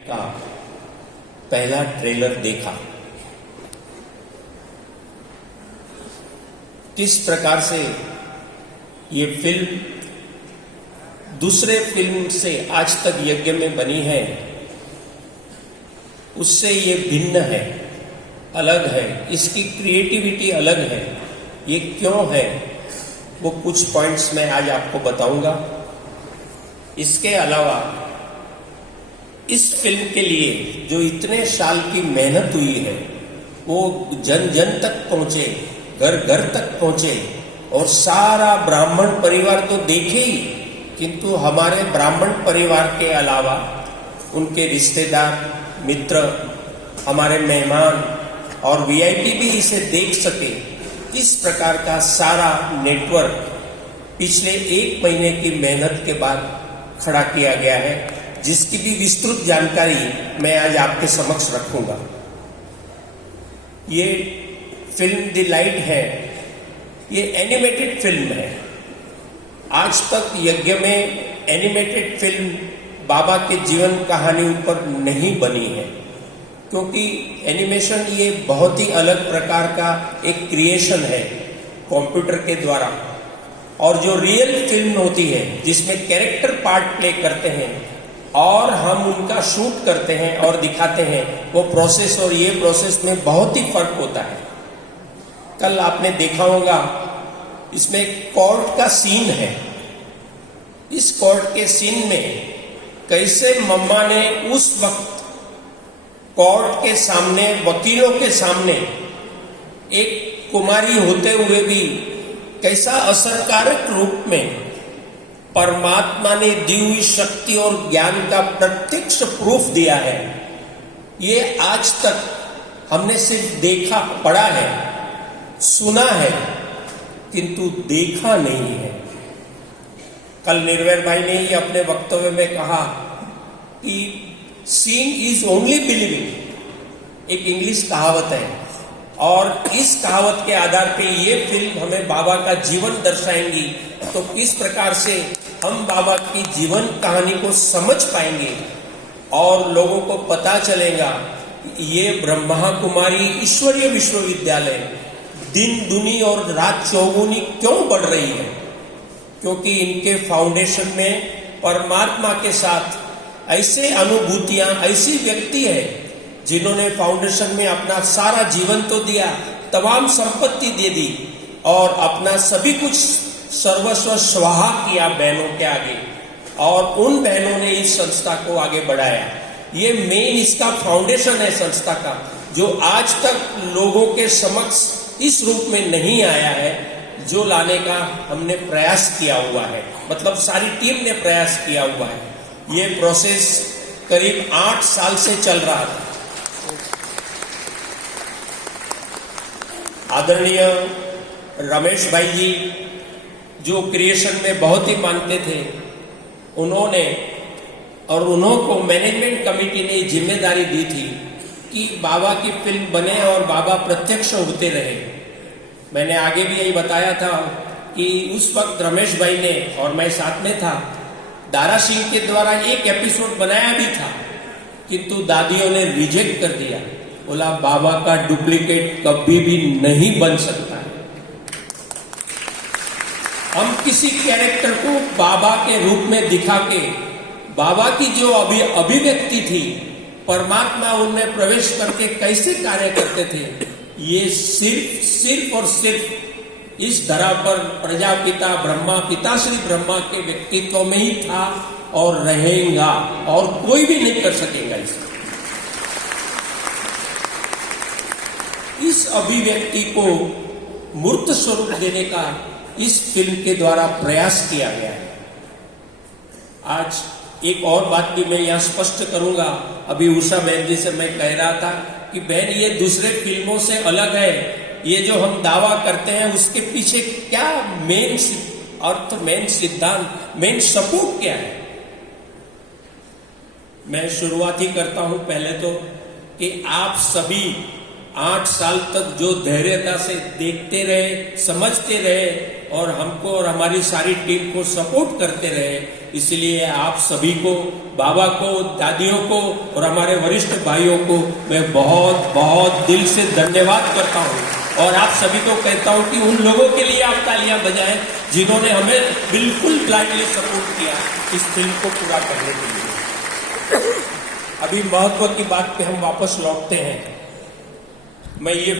का पहला ट्रेलर देखा। किस प्रकार से ये फिल्म दूसरे फिल्म से आज तक यज्ञ में बनी है, उससे ये भिन्न है, अलग है, इसकी क्रिएटिविटी अलग है। ये क्यों है, वो कुछ पॉइंट्स मैं आज आपको बताऊंगा। इसके अलावा इस फिल्म के लिए जो इतने साल की मेहनत हुई है, वो जन जन तक पहुंचे, घर घर तक पहुंचे, और सारा ब्राह्मण परिवार तो देखे ही, किंतु हमारे ब्राह्मण परिवार के अलावा उनके रिश्तेदार, मित्र, हमारे मेहमान और वीआईपी भी इसे देख सके, इस प्रकार का सारा नेटवर्क पिछले 1 महीने की मेहनत के बाद खड़ा किया गया है, जिसकी भी विस्तृत जानकारी मैं आज आपके समक्ष रखूंगा। ये फिल्म द लाइट है, ये एनिमेटेड फिल्म है। आज तक यज्ञ में एनिमेटेड फिल्म बाबा के जीवन कहानी ऊपर नहीं बनी है, क्योंकि एनिमेशन ये बहुत ही अलग प्रकार का एक क्रिएशन है कंप्यूटर के द्वारा, और जो रियल फिल्म होती है जिसमें कैरेक्टर पार्ट प्ले करते हैं और हम उनका शूट करते हैं और दिखाते हैं, वो प्रोसेस और ये प्रोसेस में बहुत ही फर्क होता है। कल आपने देखा होगा, इसमें कोर्ट का सीन है। इस कोर्ट के सीन में कैसे मम्मा ने उस वक्त कोर्ट के सामने, वकीलों के सामने, एक कुमारी होते हुए भी कैसा असरकारक रूप में परमात्मा ने दी हुई शक्ति और ज्ञान का प्रत्यक्ष प्रूफ दिया है। ये आज तक हमने सिर्फ देखा, पढ़ा है, सुना है, किंतु देखा नहीं है। कल निर्वैर भाई ने ही अपने वक्तव्य में कहा कि सीइंग इज ओनली बिलीविंग, एक इंग्लिश कहावत है, और इस कहावत के आधार पे ये फिल्म हमें बाबा का जीवन दर्शाएंगी। तो किस प्रकार से हम बाबा की जीवन कहानी को समझ पाएंगे और लोगों को पता चलेगा ये ब्रह्मा कुमारी ईश्वरीय विश्वविद्यालय दिन दुनी और रात चौगुनी क्यों बढ़ रही है, क्योंकि इनके फाउंडेशन में परमात्मा के साथ ऐसे अनुभूतियां, ऐसी व्यक्ति है जिन्होंने फाउंडेशन में अपना सारा जीवन तो दिया, तमाम संपत्ति दे दी और अपना सभी कुछ सर्वस्व स्वाहा किया बहनों के आगे, और उन बहनों ने इस संस्था को आगे बढ़ाया। ये मेन इसका फाउंडेशन है संस्था का, जो आज तक लोगों के समक्ष इस रूप में नहीं आया है, जो लाने का हमने प्रयास किया हुआ है, मतलब सारी टीम ने प्रयास किया हुआ है। ये प्रोसेस करीब 8 साल से चल रहा था। आदरणीय रमेश भाई जी, जो क्रिएशन में बहुत ही मानते थे, उन्होंने और उन्हों को मैनेजमेंट कमेटी ने जिम्मेदारी दी थी कि बाबा की फिल्म बने और बाबा प्रत्यक्ष होते रहे। मैंने आगे भी यही बताया था कि उस वक्त रमेश भाई ने और मैं साथ में था, दारा सिंह के द्वारा एक एपिसोड बनाया भी था, किंतु दादियों ने रिजेक्ट कर दिया, बोला बाबा का डुप्लीकेट कभी भी नहीं बन सकता है। हम किसी कैरेक्टर को बाबा के रूप में दिखा के, बाबा की जो अभिव्यक्ति थी, परमात्मा उनमें प्रवेश करके कैसे कार्य करते थे, ये सिर्फ और सिर्फ इस धरा पर प्रजापिता ब्रह्मा, पिताश्री ब्रह्मा के व्यक्तित्व में ही था और रहेगा, और कोई भी नहीं कर सकेगा। इस अभिव्यक्ति को मूर्त स्वरूप देने का इस फिल्म के द्वारा प्रयास किया गया है। आज एक और बात भी मैं यहाँ स्पष्ट करूंगा। अभी उषा बहन जी से मैं कह रहा था कि बहन, ये दूसरे फिल्मों से अलग है। ये जो हम दावा करते हैं उसके पीछे क्या मेन अर्थ, मेन सिद्धांत, मेन सपोर्ट क्या है। मैं शुरुआत ही करता हूं पहले तो कि आप सभी 8 साल तक जो धैर्यता से देखते रहे, समझते रहे, और हमको और हमारी सारी टीम को सपोर्ट करते रहे। इसलिए आप सभी को, बाबा को, दादियों को और हमारे वरिष्ठ भाइयों को मैं बहुत बहुत दिल से धन्यवाद करता हूं। और आप सभी को कहता हूं कि उन लोगों के लिए आप तालियां बजाएं जिन्होंने हमें बिल्कुल ब्लाइंडली सपोर्ट किया इस फिल्म को पूरा करने के लिए। अभी महत्व की बात पे हम वापस लौटते हैं। मैं ये